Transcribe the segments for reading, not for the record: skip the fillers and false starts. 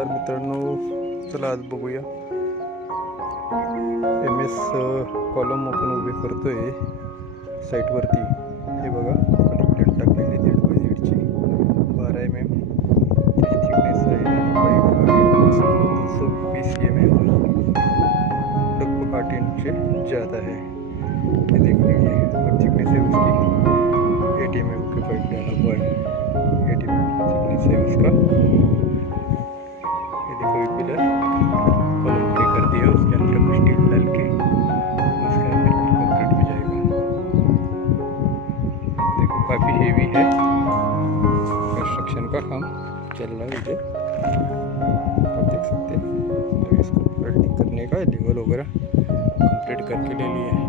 नमस्कार मित्रांनो, चला आज बघूया MS कॉलम आपण उभे करतोय साईटवरती। हे बघा, खाली प्लेट टाकलेली 1.5 बाय 1.5ची 12 mm त्याची थिकनेस आहे। पाईप आहे 320 mm, लगभग 8 इंच से ज़्यादा है। ये देख लीजिए, और थिकनेस है उसकी 8 mm की पाइप डाला हुआ है। 8 mm थिकनेस है उसका। ये देखो, ये पिलर कॉलम के कर दिया, उसके अंदर स्टील डाल के उसके अंदर कंक्रीट हो जाएगा। देखो काफ़ी हेवी है, कंस्ट्रक्शन का काम चल रहा है इधर, आप देख सकते हैं। अभी इसको वेल्डिंग करने का लेवल वगैरह कंप्लीट करके ले लिए हैं।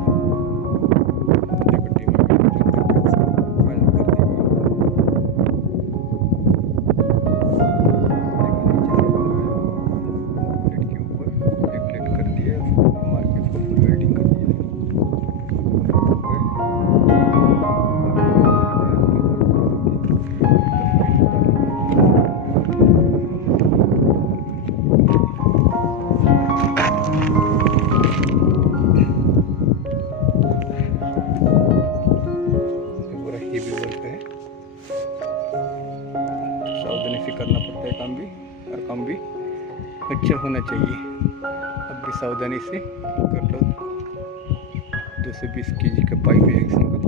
सावधानी से करना पड़ता है काम भी, और काम भी अच्छा होना चाहिए। अब भी सावधानी से कर लो। 220 kg का पाइप है एक सिंगल।